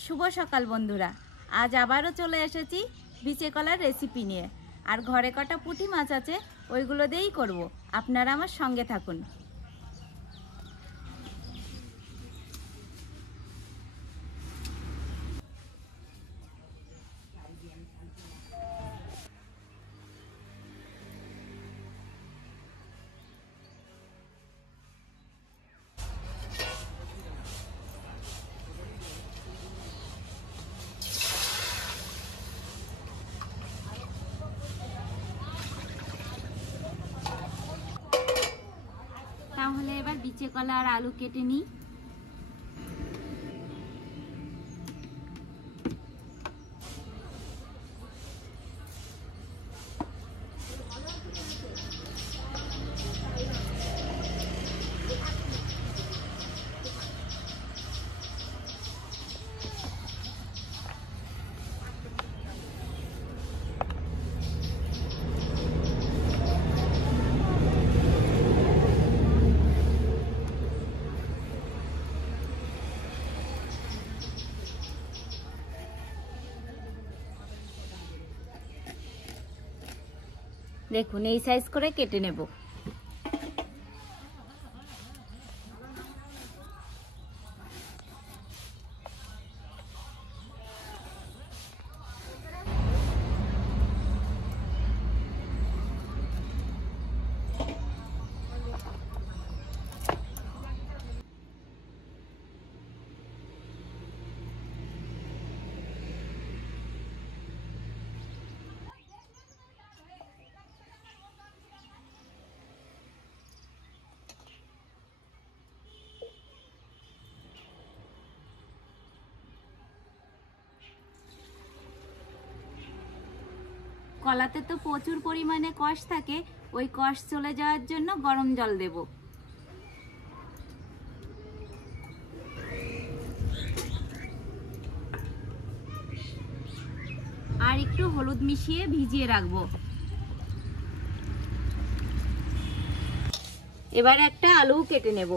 শুভ সকাল বন্ধুরা, আজ আবারও চলে এসেছি বিচে কলার রেসিপি নিয়ে। আর ঘরে কটা পুঁটি মাছ আছে, ওইগুলো দিয়েই করব। আপনারা আমার সঙ্গে থাকুন। তাহলে এবার বিচে কলা আর আলু কেটে নিই। দেখুন, এই সাইজ করে কেটে নেব। কলাতে তো প্রচুর পরিমাণে কষ থাকে, ওই কষ চলে যাওয়ার জন্য গরম জল দেব। আর একটু হলুদ মিশিয়ে ভিজিয়ে রাখবো। এবার একটা আলু কেটে নেব।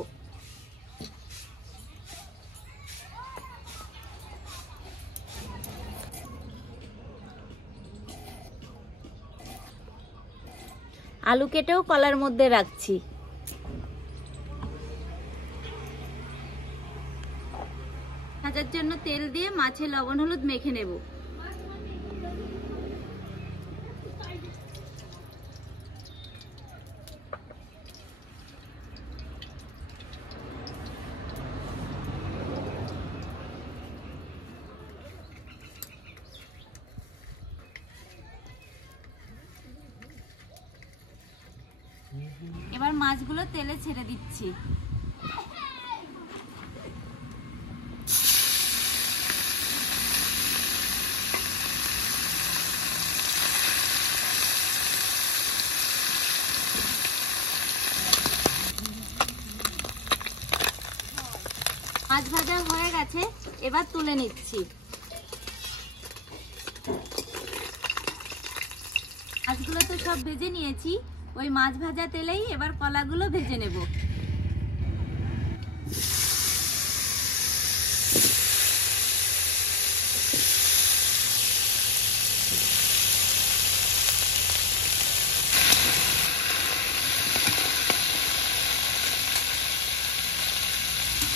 আলু কেটেও কলার মধ্যে রাখছি। ভাজার জন্য তেল দিয়ে মাছে লবণ হলুদ মেখে নেব। এবার মাছগুলো তেলে ছেড়ে দিচ্ছি। মাছ ভাজা হয়ে গেছে, এবার তুলে নিচ্ছি। মাছগুলো তো সব ভেজে নিয়েছি, ওই মাছ ভাজা তেলেই এবার কলাগুলো ভেজে নেব।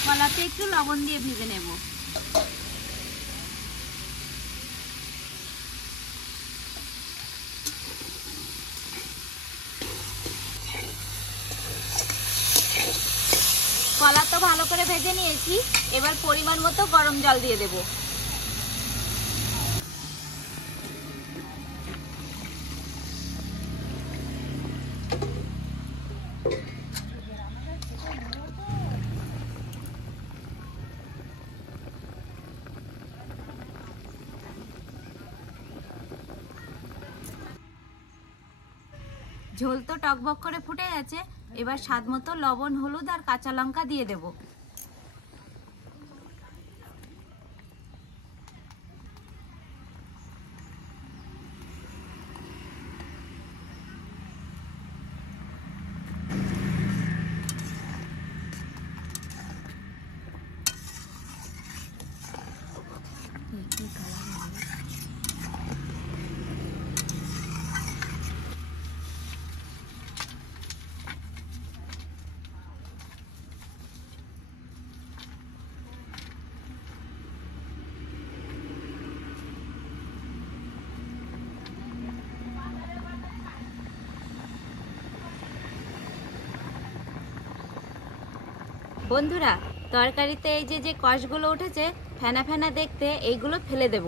কলাতে একটু লবণ দিয়ে ভেজে নেব। কলা তো ভালো করে ভেজে নিয়েছি, এবার পরিমাণ মতো গরম জল দিয়ে দেব। ঝোল তো টকবক করে ফুটে গেছে, এবার স্বাদ মতো লবণ হলুদ আর কাঁচা লঙ্কা দিয়ে দেব। বন্ধুরা, তরকারিতে এই যে যে কষগুলো উঠেছে ফেনা ফেনা দেখতে, এইগুলো ফেলে দেব।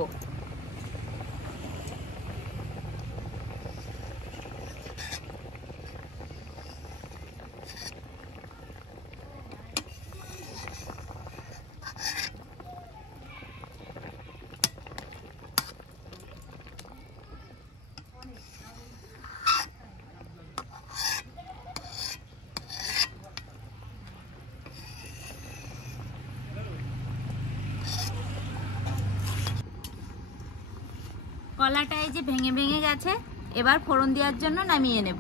কলাটা এই যে ভেঙে ভেঙে গেছে, এবার ফোড়ন দেওয়ার জন্য নামিয়ে নেব।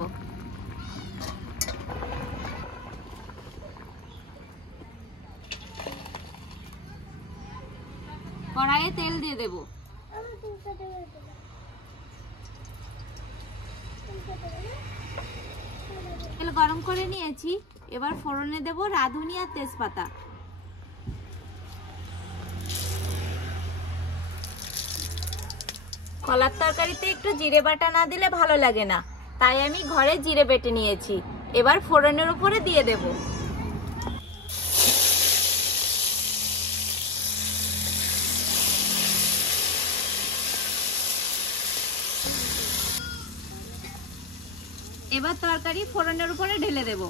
কড়াইয়ে তেল দিয়ে দেব। তেল গরম করে নিয়েছি, এবার ফোড়নে দেব রাঁধুনি আর তেজপাতা। কলার তরকারিতে একটু জিরে বাটা না দিলে ভালো লাগে না, তাই আমি ঘরে জিরে বেটে নিয়েছি। এবার ফোড়নের উপরে দিয়ে দেব। এবার তরকারি ফোড়নের উপরে ঢেলে দেব।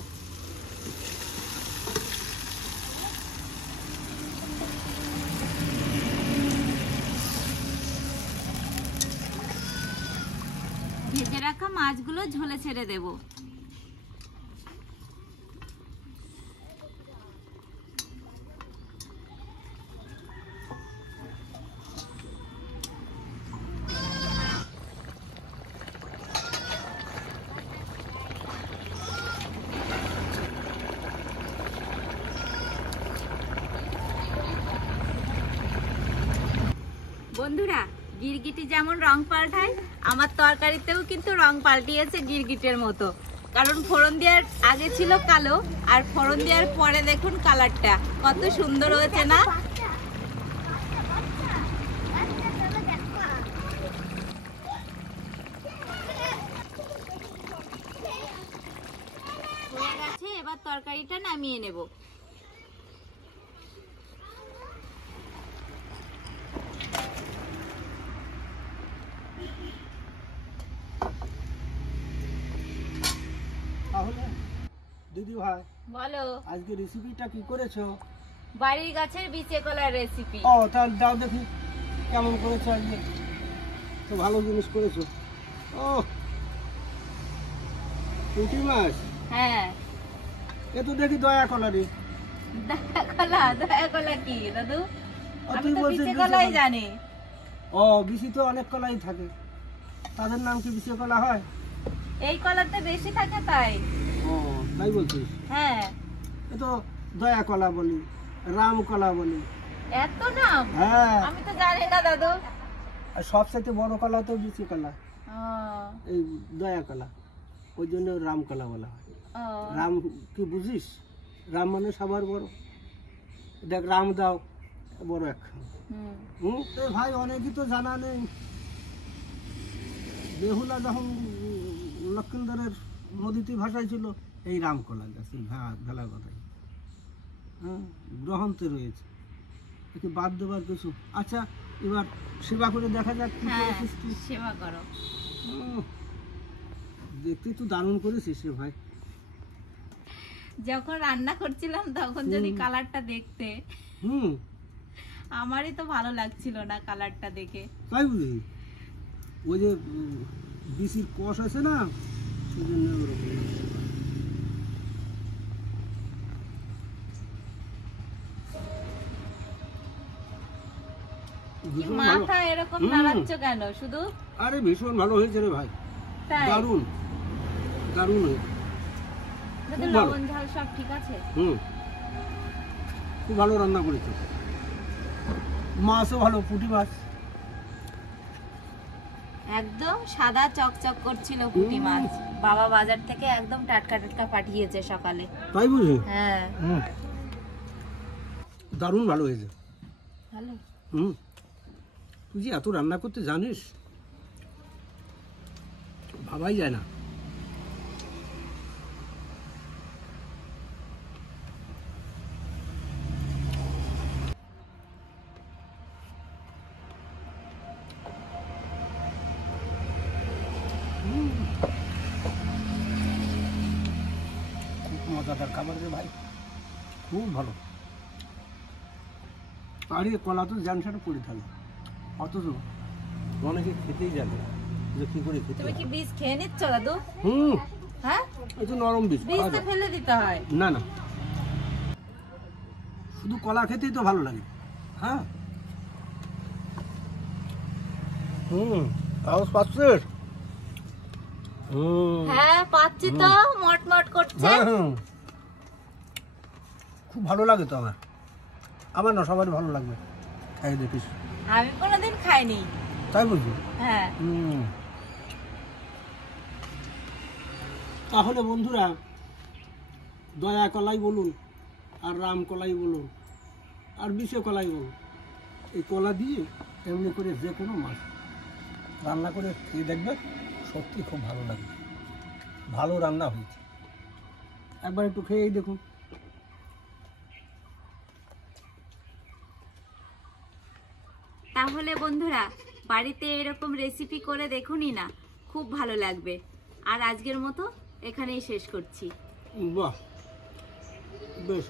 ভেজে রাখা মাছগুলো ঝোলে ছেড়ে দেব। বন্ধুরা, গিরগিটি যেমন রং পাল্টায়, আমার তরকারিতেও কিন্তু রং পাল্টিয়েছে গিরগিটের মতো। কারণ ফোড়ন দেওয়ার আগে ছিল কালো, আর ফোড়ন দেওয়ার পরে দেখুন কালারটা কত সুন্দর হয়েছে না? হয়ে গেছে, এবার তরকারিটা নামিয়ে নেব। দিদি ভাই, বলো, আজকে রেসিপিটা কি করেছো? বাড়ির গাছের বিচে কলার রেসিপি। ও, তাহলে দাও দেখি কেমন করেছো আজকে। তো ভালো জিনিস করেছো। ও, পুঁটি মাছ। হ্যাঁ। এ তো দেখি দয়া কলারই। দয়া কলা কি দাদু? আমি তুই তো বলছিস বিচে বিচে কলাই কলা। জানি। ও, বিচি তো অনেক কলাই থাকে, তাদের নাম কি বিচে কলা হয়? এই কলাতে বেশি থাকে তাই। ও, তাই বলছিস? হ্যাঁ। এ তো দয়া কলা বলি, রাম কলা বলি। এত নাম? হ্যাঁ। আমি তো জানি না দাদু। আর সবচাইতে বড় কলা তো বিচি কলা, ও, এই দয়া কলা, ওই জন্য রাম কলা বলা হয়। ও। রাম কি বুঝিস? রাম মানে সবার বড়। দেখ, রাম দাও বড় এক। ভাই, অনেকই তো জানা নেই। বেহুলা যখন লক্ষিন্দরের নদীতে ভাষায় ছিল, এই রামকলা গাছ, এই ভেলা কথাই গ্রহণতে রয়েছে, একে বাদ দেবার কিছু। আচ্ছা, এবার সেবা করে দেখা যাক কি করেছিস তুই। সেবা করো। দেখতে তো দারুণ করেছিস রে ভাই। যখন রান্না করছিলাম তখন যদি কালারটা দেখতে, আমারই তো ভালো লাগছিল না কালারটা দেখে। তাই বুঝি? ওই যে বিচির কষ আছে না, সেজন্য ওরকম। মাথা এরকম নাড়াচ্ছ কেন শুধু? আরে ভীষণ ভালো হয়েছে রে ভাই, দারুণ দারুণ হয়েছে। লবণ ঝাল সব ঠিক আছে? খুব ভালো রান্না করেছো। মাছও ভালো, পুঁটি মাছ একদম সাদা চকচক করছিল পুঁটি মাছ। বাবা বাজার থেকে একদম টাটকা টাটকা পাঠিয়েছে সকালে। তাই বুঝি? হ্যাঁ, দারুণ ভালো হয়েছে। ভালো। তুই যে এত রান্না করতে জানিস, ভাবাই যায় না। কলকাতার খাবার রে ভাই, খুব ভালো। আর এই কলা তো জানসাটা পড়ে থাকে, অথচ অনেকে খেতেই জানে যে কি করে খেতে তুমি হয়। কি বীজ খেয়ে নিচ্ছ দাদু? হুম, হ্যাঁ, এই তো নরম বীজ, বীজ খাওয়া তো যায়। ফেলে দিতে হয়। না না, শুধু কলা খেতেই তো ভালো লাগে। হ্যাঁ, কাগজ পাচ্ছিস? হ্যাঁ পাচ্ছি তো, মটমট করছে। হ্যাঁ হ্যাঁ, খুব ভালো লাগে তো আমার। আমার না, সবারই ভালো লাগবে, খাই দেখিস। আমি কোনোদিন খাইনি। তাই বুঝলি? হ্যাঁ। তাহলে বন্ধুরা, দয়া কলাই বলুন আর রাম কলাই বলুন আর বিষে কলাই বলুন, এই কলা দিয়ে এমনি করে যে কোনো মাছ রান্না করে খেয়ে দেখবে, সত্যি খুব ভালো লাগবে। ভালো রান্না হয়েছে, একবার একটু খেয়েই দেখুন। তাহলে বন্ধুরা, বাড়িতে এরকম রেসিপি করে দেখুনই না, খুব ভালো লাগবে। আর আজকের মতো এখানেই শেষ করছি। বাহ, বেশ।